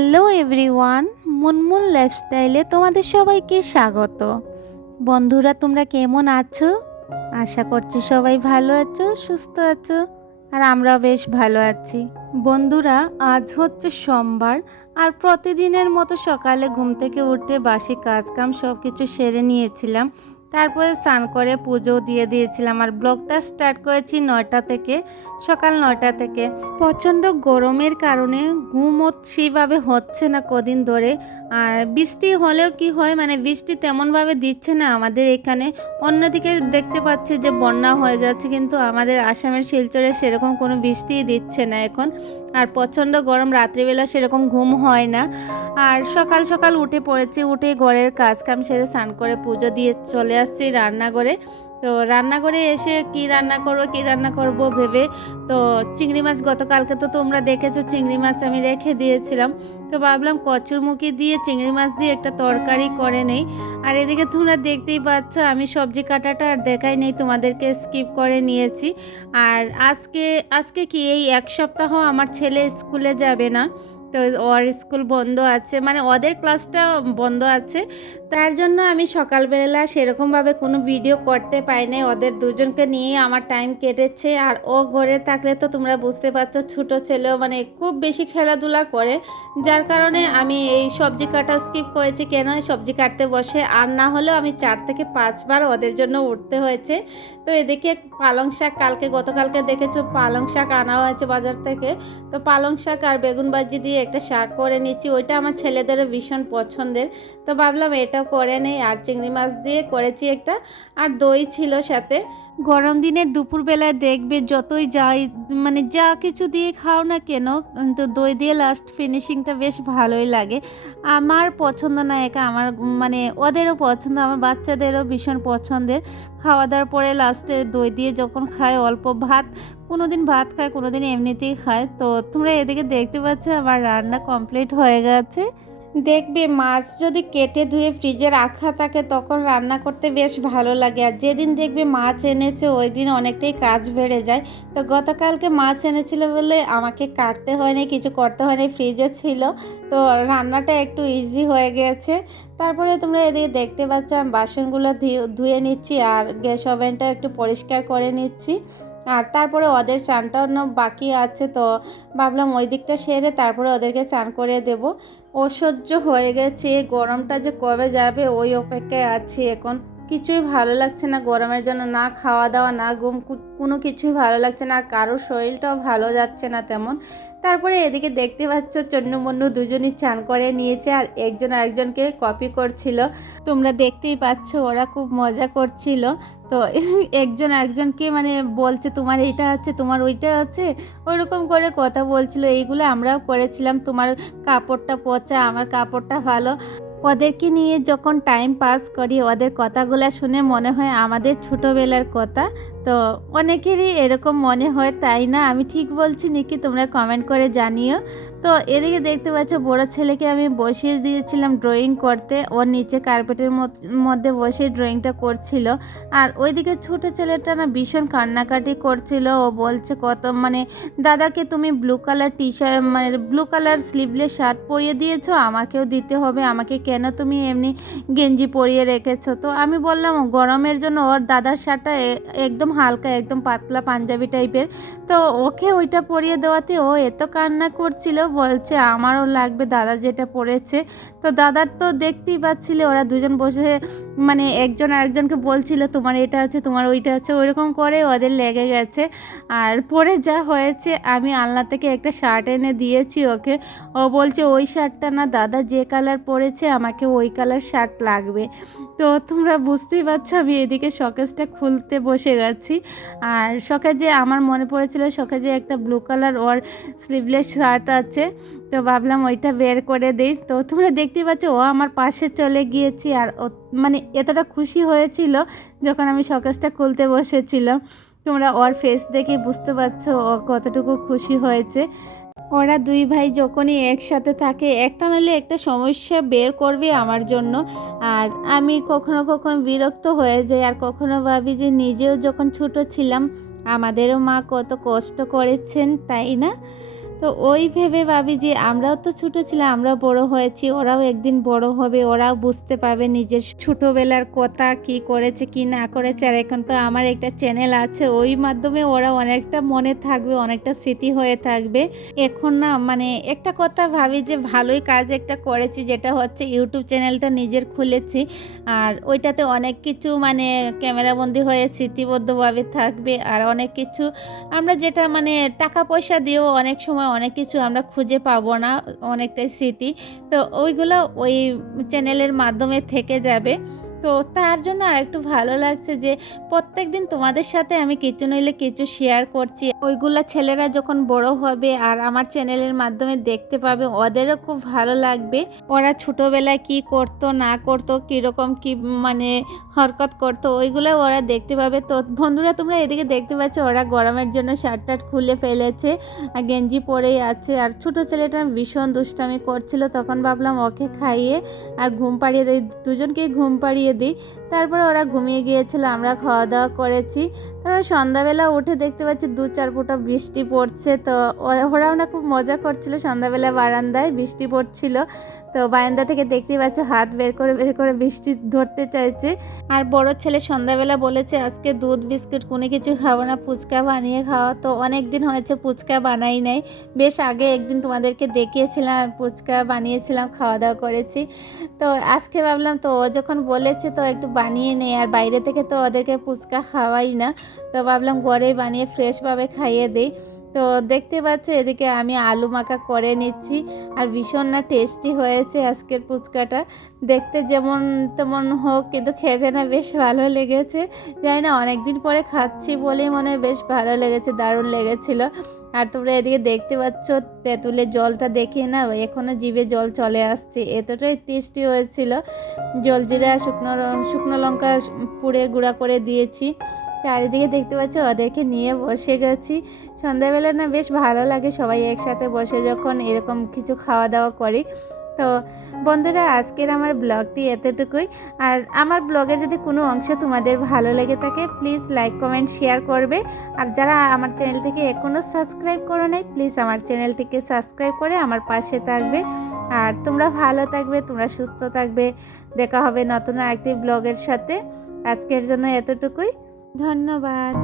Hello everyone, Munmun লাইফস্টাইলে তোমাদের সবাইকে স্বাগত। বন্ধুরা, তোমরা কেমন আছো? আশা করছি সবাই ভালো আছো, সুস্থ আছো, আর আমরাও বেশ ভালো আছি। বন্ধুরা, আজ হচ্ছে সোমবার, আর প্রতিদিনের মতো সকালে ঘুম থেকে উঠে বাসি কাজকাম সব কিছু সেরে নিয়েছিলাম। তারপরে স্নান করে পুজো দিয়ে দিয়েছিলাম আর ব্লগটা স্টার্ট করেছি নয়টা থেকে, সকাল নয়টা থেকে। প্রচণ্ড গরমের কারণে ঘুমও সেইভাবে হচ্ছে না কদিন ধরে। আর বৃষ্টি হলেও কি হয় মানে বৃষ্টি তেমনভাবে দিচ্ছে না আমাদের এখানে। অন্যদিকে দেখতে পাচ্ছি যে বন্যা হয়ে যাচ্ছে, কিন্তু আমাদের আসামের শিলচরে সেরকম কোনো বৃষ্টিই দিচ্ছে না এখন। আর প্রচণ্ড গরম রাত্রিবেলা সেরকম ঘুম হয় না। আর সকাল সকাল উঠে পড়েছি, উঠে ঘরের কাজ কাম সেরে স্নান করে পুজো দিয়ে চলে আসছি রান্নাঘরে। তো রান্নাঘরে এসে কি রান্না করব, কি রান্না করব ভেবে, তো চিংড়ি মাছ গতকালকে তো তোমরা দেখেছ, চিংড়ি মাছ আমি রেখে দিয়েছিলাম। তো ভাবলাম কচুরমুখী দিয়ে চিংড়ি মাছ দিয়ে একটা তরকারি করে নেই। আর এদিকে তোমরা দেখতেই পাচ্ছ, আমি সবজি কাটাটা আর দেখাই নেই, তোমাদেরকে স্কিপ করে নিয়েছি। আর আজকে আজকে কি এই এক সপ্তাহ আমার ছেলে স্কুলে যাবে না? তো ওর স্কুল বন্ধ আছে মানে ওদের ক্লাসটা বন্ধ আছে। তার জন্য আমি সকালবেলা সেরকমভাবে কোনো ভিডিও করতে পাই নাই। ওদের দুজনকে নিয়ে আমার টাইম কেটেছে। আর ও ঘরে থাকলে তো তোমরা বুঝতে পারছ, ছোটো ছেলেও মানে খুব বেশি খেলাধুলা করে। যার কারণে আমি এই সবজি কাটা স্কিপ করেছি। কেন? সবজি কাটতে বসে। আর না হলেও আমি চার থেকে পাঁচবার ওদের জন্য উঠতে হয়েছে। তো এদিকে পালং শাক কালকে, গতকালকে দেখেছ, পালং শাক আনা হয়েছে বাজার থেকে। তো পালং শাক আর বেগুন ভাজি দিয়ে একটা শাক করে নিচ্ছি, ওইটা আমার ছেলেদেরও ভীষণ পছন্দের। তো ভাবলাম এটাও করে নেই, আর চিংড়ি মাছ দিয়ে করেছি একটা, আর দই ছিল সাথে। গরম দিনের দুপুরবেলায় দেখবে যতই যাই মানে যা কিছু দিয়ে খাও না কেন কিন্তু দই দিয়ে লাস্ট ফিনিশিংটা বেশ ভালোই লাগে। আমার পছন্দ না একা, আমার মানে ওদেরও পছন্দ, আমার বাচ্চাদেরও ভীষণ পছন্দের। খাওয়া দাওয়ার পরে লাস্টে দই দিয়ে যখন খায় অল্প ভাত কোনো দিন ভাত খায় কোনো দিন এমনিতেই খায়। তো তোমরা এদিকে দেখতে পাচ্ছ আমার রান্না কমপ্লিট হয়ে গেছে। দেখবে মাছ যদি কেটে ধুয়ে ফ্রিজে রাখা থাকে, তখন রান্না করতে বেশ ভালো লাগে। আর যেদিন দেখবে মাছ এনেছে, ওই দিন অনেকটাই কাজ বেড়ে যায়। তো গতকালকে মাছ এনেছিল বলে আমাকে কাটতে হয়নি, কিছু করতে হয়নি ফ্রিজে ছিল। তো রান্নাটা একটু ইজি হয়ে গেছে। তারপরে তোমরা এদিকে দেখতে পাচ্ছ, আমি বাসনগুলো ধুয়ে নিচ্ছি আর গ্যাস ওভেনটা একটু পরিষ্কার করে নিচ্ছি। আর তারপরে ওদের চানটাও বাকি আছে তো ভাবলাম ওই দিকটা সেরে তারপরে ওদেরকে চান করে দেব। অসহ্য হয়ে গেছে, গরমটা যে কবে যাবে ওই অপেক্ষায় আছি এখন। কিছুই ভালো লাগছে না, গরমের জন্য না খাওয়া দাওয়া, না ঘুম কোনো কিছুই ভালো লাগছে না, আর কারোর শরীরটাও ভালো যাচ্ছে না তেমন। তারপরে এদিকে দেখতে পাচ্ছ চন্নমন্য দুজনই চান করে নিয়েছে, আর একজন আরেকজনকে কপি করছিল। তোমরা দেখতেই পাচ্ছ ওরা খুব মজা করছিল। তো একজন একজনকে মানে বলছে, তোমার এইটা আছে, তোমার ওইটা আছে? ওইরকম করে কথা বলছিল। এইগুলো আমরাও করেছিলাম। তোমার কাপড়টা পচা, আমার কাপড়টা ভালো। ওদেরকে নিয়ে যখন টাইম পাস করি ওদের কথাগুলো শুনে মনে হয় আমাদের ছোটোবেলার কথা। তো অনেকেরই এরকম মনে হয়, তাই না? আমি ঠিক বলছি নাকি? তোমরা কমেন্ট করে জানিও। তো এদিকে দেখতে পাচ্ছ, বড় ছেলেকে আমি বসিয়ে দিয়েছিলাম ড্রয়িং করতে। ওর নিচে কার্পেটের মধ্যে বসে ড্রয়িংটা করছিল। আর ওইদিকে ছোট ছেলেটা না ভীষণ কান্নাকাটি করছিল। ও বলছে, কত মানে দাদাকে তুমি ব্লু কালার টি শার্ট মানে ব্লু কালার স্লিভলেস শার্ট পরিয়ে দিয়েছ? আমাকেও দিতে হবে। আমাকে কেন তুমি এমনি গেঞ্জি পরিয়ে রেখেছো? তো আমি বললাম, গরমের জন্য ওর দাদার শার্টটা একদম হালকা, একদম পাতলা পাঞ্জাবি টাইপের। তো ওকে ওইটা পরিয়ে দেওয়াতে ও এত কান্না করছিল, বলছে আমারও লাগবে, দাদা যেটা পরেছে। তো দাদার তো দেখতেই পাচ্ছিলে, ওরা দুজন বসে মানে একজন আরেকজনকে বলছিল, তোমার এটা আছে, তোমার ওইটা আছে। ওইরকম করে ওদের লেগে গেছে। আর পরে যা হয়েছে, আমি আলনা থেকে একটা শার্ট এনে দিয়েছি ওকে। ও বলছে, ওই শার্টটা না দাদা, যে কালার পরেছে, আমাকে ওই কালার শার্ট লাগবে। তো তোমরা বুঝতেই পারছ, আমি এদিকে শকেজটা খুলতে বসে গেছি। আর শখে আমার মনে পড়েছিল শখে যে একটা ব্লু কালার ওর স্লিভলেস শার্ট আছে। তো ভাবলাম ওইটা বের করে দিই। তো তোমরা দেখতেই পাচ্ছ, ও আমার পাশে চলে গিয়েছি আর মানে এতটা খুশি হয়েছিল যখন আমি শকেজটা খুলতে বসেছিলাম। তোমরা ওর ফেস দেখে বুঝতে পারছ ও কতটুকু খুশি হয়েছে। ওরা দুই ভাই যখনই একসাথে থাকে, একটা নাহলে একটা সমস্যা বের করবে আমার জন্য। আর আমি কখনো কখনো বিরক্ত হয়ে যাই আর কখনো ভাবি যে নিজেও যখন ছোট ছিলাম, আমাদেরও মা কত কষ্ট করেছেন, তাই না? তো ওই ভেবে ভাবি যে আমরাও তো ছোট ছিলাম, আমরাও বড় হয়েছি, ওরাও একদিন বড় হবে, ওরাও বুঝতে পারবে নিজের ছোটবেলার কথা কি করেছে, কি না করেছে। আর এখন তো আমার একটা চ্যানেল আছে, ওই মাধ্যমে ওরা অনেকটা মনে থাকবে, অনেকটা স্মৃতি হয়ে থাকবে। এখন না মানে একটা কথা ভাবি যে ভালোই কাজ একটা করেছি, যেটা হচ্ছে ইউটিউব চ্যানেলটা নিজের খুলেছি। আর ওইটাতে অনেক কিছু মানে ক্যামেরাবন্দি হয়ে স্মৃতিবদ্ধভাবে থাকবে, আর অনেক কিছু আমরা যেটা মানে টাকা পয়সা দিয়েও অনেক সময় অনেক কিছু আমরা খুঁজে পাবো না অনেকটাই স্মৃতি। তো ওইগুলো ওই চ্যানেলের মাধ্যমে থেকে যাবে। তো তার জন্য আর একটু ভালো লাগছে যে প্রত্যেক দিন তোমাদের সাথে আমি কিছু নইলে কিছু শেয়ার করছি। ওইগুলা ছেলেরা যখন বড় হবে আর আমার চ্যানেলের মাধ্যমে দেখতে পাবে, ওদেরও খুব ভালো লাগবে। ওরা ছোটোবেলায় কি করতো, না করতো, কীরকম কি মানে হরকত করতো, ওইগুলো ওরা দেখতে পাবে। তো বন্ধুরা, তোমরা এদিকে দেখতে পাচ্ছ, ওরা গরমের জন্য শার্ট টার্ট খুলে ফেলেছে, আর গেঞ্জি পরেই আছে। আর ছোটো ছেলেটা ভীষণ দুষ্টামি করছিল, তখন ভাবলাম ওকে খাইয়ে আর ঘুম পাড়িয়ে দেয় দুজনকেই ঘুম পাড়িয়ে দিই তারপরে ওরা ঘুমিয়ে গিয়েছিল, আমরা খাওয়া দাওয়া করেছি। তারপরে সন্ধ্যাবেলা উঠে দেখতে পাচ্ছি দু চার ফোঁটা বৃষ্টি পড়ছে, তো ও- ওরাও না খুব মজা করছিল সন্ধ্যাবেলা বারান্দায় বৃষ্টি পড়ছিল। তো বারান্দা থেকে দেখতেই পাচ্ছ হাত বের করে বের করে বৃষ্টি ধরতে চাইছে। আর বড় ছেলে সন্ধ্যাবেলা বলেছে, আজকে দুধ, বিস্কুট, কোনো কিছু খাব না, ফুচকা বানিয়ে খাওয়া। তো অনেক দিন হয়েছে ফুচকা বানাই নাই। বেশ আগে একদিন তোমাদেরকে দেখিয়েছিলাম, ফুচকা বানিয়েছিলাম খাওয়া দাওয়া করেছি। তো আজকে ভাবলাম তো ও যখন বলেছে তো একটু বানিয়ে নেই। আর বাইরে থেকে তো ওদেরকে ফুচকা খাওয়াই না। তো ভাবলাম ঘরে বানিয়ে ফ্রেশভাবে খাইয়ে দিই। তো দেখতে পাচ্ছ, এদিকে আমি আলু মাখা করে নিচ্ছি। আর ভীষণ না টেস্টি হয়েছে আজকের ফুচকাটা। দেখতে যেমন তেমন হোক, কিন্তু খেতে না বেশ ভালো লেগেছে। জানি না অনেক দিন পরে খাচ্ছি বলেই মনে হয় বেশ ভালো লেগেছে, দারুণ লেগেছিল। আর তোমরা এদিকে দেখতে পাচ্ছ, তেঁতুলের জলটা দেখে না এখনও জিভে জল চলে আসছে। এতটাই টেস্টি হয়েছিল। জলজিরা শুকনো শুকনো লঙ্কা পুড়ে গুঁড়া করে দিয়েছি। চারিদিকে দেখতে পাচ্ছ, ওদেরকে নিয়ে বসে গেছি। সন্ধ্যাবেলা না বেশ ভালো লাগে সবাই একসাথে বসে যখন এরকম কিছু খাওয়া দাওয়া করি। তো বন্ধুরা, আজকের আমার ব্লগটি এতটুকুই। আর আমার ব্লগের যদি কোনো অংশ তোমাদের ভালো লেগে থাকে প্লিজ লাইক কমেন্ট শেয়ার করবে। আর যারা আমার চ্যানেলটিকে এখনও সাবস্ক্রাইব করো নাই প্লিজ আমার চ্যানেলটিকে সাবস্ক্রাইব করে আমার পাশে থাকবে। আর তোমরা ভালো থাকবে, তোমরা সুস্থ থাকবে। দেখা হবে নতুন আরেকটি ব্লগের সাথে। আজকের জন্য এতটুকুই। ধন্যবাদ।